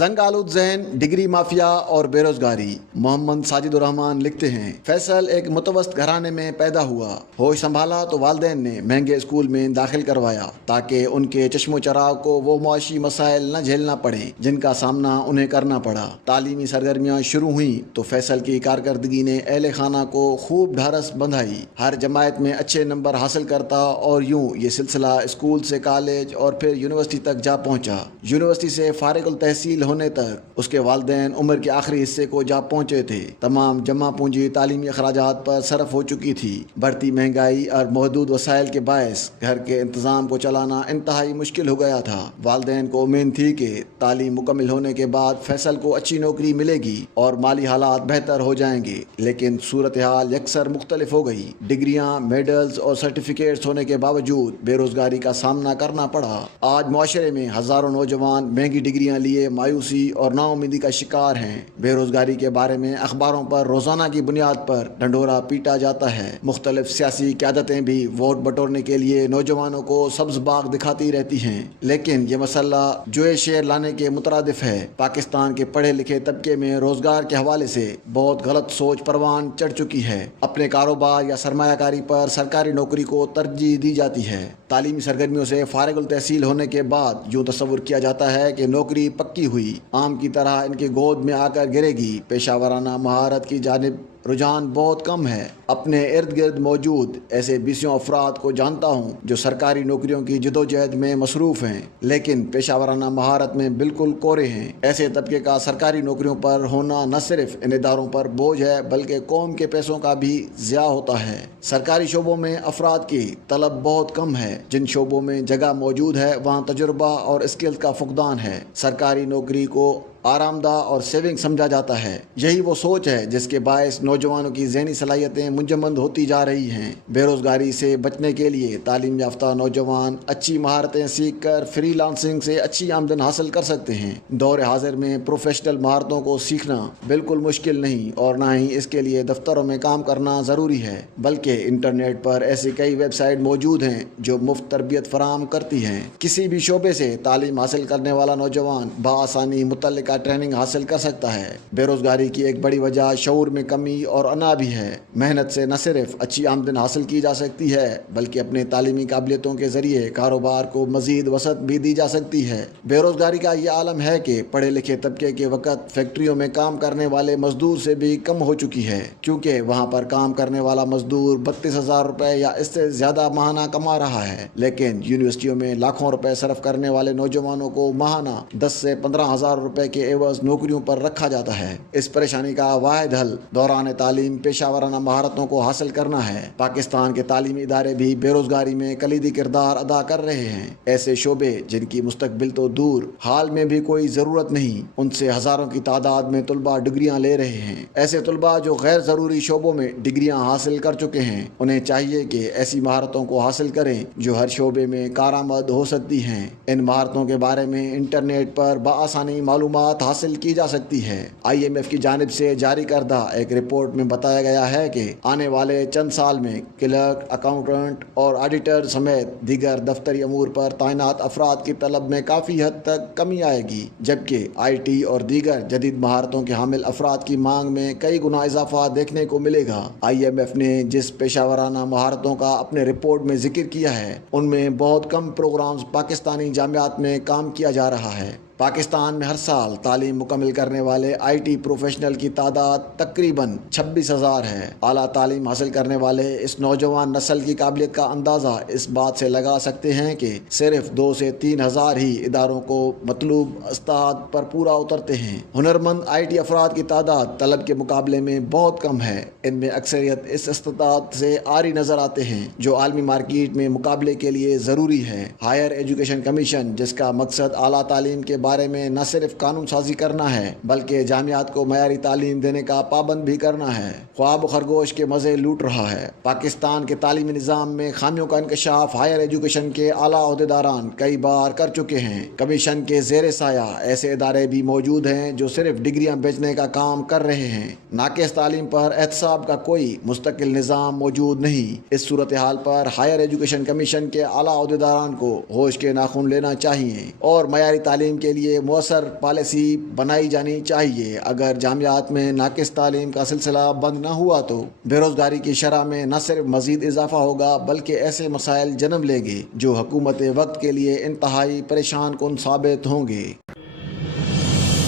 जंग आलूद ज़हन, degree mafia और बेरोजगारी। मोहम्मद साजिद रहमान लिखते हैं, फैसल एक मुतवस्त घराने में पैदा हुआ। होश संभाला तो वालिदैन ने महंगे स्कूल में दाखिल करवाया ताकि उनके चश्मो चराग को वो मुआशी मसाइल न झेलना पड़े जिनका सामना उन्हें करना पड़ा। तालीमी सरगर्मियाँ शुरू हुई तो फैसल की कारकर्दगी ने अहले खाना को खूब ढारस बंधाई। हर जमात में अच्छे नंबर हासिल करता और यूं ये सिलसिला स्कूल से कॉलेज और फिर यूनिवर्सिटी तक जा पहुंचा। यूनिवर्सिटी से फारिगुल तहसील होने तक उसके वालिदैन उम्र के आखिरी हिस्से को जा पहुंचे थे। तमाम जमा पूंजी तालीमी अखराजात पर सरफ हो चुकी थी। बढ़ती महंगाई और महदूद वसाइल के बायस घर के इंतज़ाम को चलाना इंतहाई मुश्किल हो गया था। वालिदैन को उम्मीद थी कि तालीम मुकम्मल होने के बाद फैसल को अच्छी नौकरी मिलेगी और माली हालात बेहतर हो जाएंगे, लेकिन सूरत हाल यकसर मुख्तलिफ हो गई। डिग्रियाँ, मेडल्स और सर्टिफिकेट्स होने के बावजूद बेरोजगारी का सामना करना पड़ा। आज मुआशरे में हज़ारों नौजवान महंगी डिग्रियाँ लिए मायूसी और नाउमीदी का शिकार हैं। बेरोजगारी के बारे में अखबारों पर रोज़ाना की बुनियाद पर ढंढोरा पीटा जाता है। मुख्तलिफ सियासी क़यादतें भी वोट बटोरने के लिए नौजवानों को सब्ज़ बाग दिखाती रहती हैं, लेकिन ये मसला जो शेर लाने के मुतरादिफ है। पाकिस्तान के पढ़े लिखे तबके में रोज़गार के हवाले से बहुत गलत सोच परवान चढ़ चुकी है। अपने कारोबार या सरमायाकारी पर सरकारी नौकरी को तरजीह दी जाती है। तालीमी सरगर्मियों से फारिगुल तहसील होने के बाद यूँ तस्वुर किया जाता है कि नौकरी पक्की हुई, आम की तरह इनके गोद में आकर गिरेगी। पेशावराना महारत की जानिब रुझान बहुत कम है। अपने इर्द गिर्द मौजूद ऐसे बीसियों अफराद को जानता हूँ जो सरकारी नौकरियों की जदोजहद में मसरूफ़ हैं, लेकिन पेशावराना महारत में बिल्कुल कोरे हैं। ऐसे तबके का सरकारी नौकरियों पर होना न सिर्फ इन इदारों पर बोझ है बल्कि कौम के पैसों का भी ज़िया होता है। सरकारी शोबों में अफराद की तलब बहुत कम है। जिन शोबों में जगह मौजूद है वहाँ तजुर्बा और स्किल्स का फुकदान है। सरकारी नौकरी को आरामदा और सेविंग समझा जाता है। यही वो सोच है जिसके बायस नौजवानों की ज़हनी सलाहियतें मुंजमद होती जा रही हैं। बेरोज़गारी से बचने के लिए तालीम याफ्ता नौजवान अच्छी महारतें सीख कर फ्रीलांसिंग से अच्छी आमदन हासिल कर सकते हैं। दौर हाजिर में प्रोफेशनल महारतों को सीखना बिल्कुल मुश्किल नहीं और ना ही इसके लिए दफ्तरों में काम करना ज़रूरी है, बल्कि इंटरनेट पर ऐसी कई वेबसाइट मौजूद हैं जो मुफ्त तरबियत फराहम करती हैं। किसी भी शोबे से तालीम हासिल करने वाला नौजवान बआसानी मुतल्लिक़ का ट्रेनिंग हासिल कर सकता है। बेरोजगारी की एक बड़ी वजह शऊर में कमी और अना भी है। मेहनत से न सिर्फ अच्छी आमदन हासिल की जा सकती है बल्कि अपने तालीमी काबिलियतों के जरिए कारोबार को मजीद वसअत भी दी जा सकती है। बेरोजगारी का ये आलम है कि पढ़े लिखे तबके के वक़्त फैक्ट्रियों में काम करने वाले मजदूर से भी कम हो चुकी है, क्योंकि वहाँ पर काम करने वाला मजदूर 32,000 रुपये या इससे ज़्यादा माहाना कमा रहा है, लेकिन यूनिवर्सिटियों में लाखों रुपए सर्फ करने वाले नौजवानों को माहाना 10 से 15,000 रुपये के एवज नौकरियों पर रखा जाता है। इस परेशानी का वाहिद हल दौरान तालीम पेशावराना महारतों को हासिल करना है। पाकिस्तान के तालीमी इदारे भी बेरोजगारी में कलीदी किरदार अदा कर रहे हैं। ऐसे शोबे जिनकी मुस्तकबिल तो दूर, हाल में भी कोई ज़रूरत नहीं, उनसे हज़ारों की तादाद में तलबा डिग्रियाँ ले रहे हैं। ऐसे तलबा जो गैर ज़रूरी शोबों में डिग्रियाँ हासिल कर चुके हैं, उन्हें चाहिए कि ऐसी महारतों को हासिल करें जो हर शोबे में कारआमद हो सकती हैं। इन महारतों के बारे में इंटरनेट पर बआसानी मालूमात हासिल की जा सकती है। IMF की जानिब से जारी करदा एक रिपोर्ट में बताया गया है कि आने वाले चंद साल में क्लर्क, अकाउंटेंट और ऑडिटर समेत दीगर दफ्तरी अमूर पर तैनात अफराद की तलब में काफ़ी हद तक कमी आएगी, जबकि IT और दीगर जदीद महारतों के हामिल अफराद की मांग में कई गुना इजाफा देखने को मिलेगा। IMF ने जिस पेशावराना महारतों का अपने रिपोर्ट में जिक्र किया है, उनमें बहुत कम प्रोग्राम्स पाकिस्तानी जामियात में काम किया जा रहा है। पाकिस्तान में हर साल तालीम मुकम्मल करने वाले IT प्रोफेशनल की तादाद तकरीबन 26,000 है। आला तालीम हासिल करने वाले इस नौजवान नस्ल की काबिलियत का अंदाज़ा इस बात से लगा सकते हैं कि सिर्फ 2 से 3,000 ही इदारों को मतलूब अस्ताद पर पूरा उतरते हैं। हुनरमंद IT अफराद की तादाद तलब के मुकाबले में बहुत कम है। इनमें अक्सरियत इस इस्तात से आरी नज़र आते हैं जो आलमी मार्केट में मुकाबले के लिए ज़रूरी है। हायर एजुकेशन कमीशन, जिसका मकसद आला तालीम के बारे में न सिर्फ कानून साजी करना है बल्कि जामियात को मयारी तालीम देने का पाबंद भी करना है, ख्वाब खरगोश के मज़े लूट रहा है। पाकिस्तान के तालीमी निज़ाम में खामियों का इंकशाफ हायर एजुकेशन के आला अहदेदारान कई बार कर चुके हैं। कमीशन के ज़ेर साया ऐसे इदारे भी मौजूद हैं जो सिर्फ डिग्रियाँ बेचने का काम कर रहे हैं। नाक़िस तालीम पर एहतसाब का कोई मुस्तकिल निज़ाम मौजूद नहीं। इस सूरत हाल पर हायर एजुकेशन कमीशन के आला अहदेदारान को होश के नाखून लेना चाहिए और मयारी तालीम के لیے مؤثر پالیسی بنائی جانی چاہیے۔ اگر جامعات میں ناقص تعلیم کا سلسلہ بند نہ ہوا تو بے روزگاری کی شرح میں نہ صرف مزید اضافہ ہوگا بلکہ ایسے مسائل جنم لیں گے جو حکومت وقت کے لیے انتہائی پریشان کن ثابت ہوں گے۔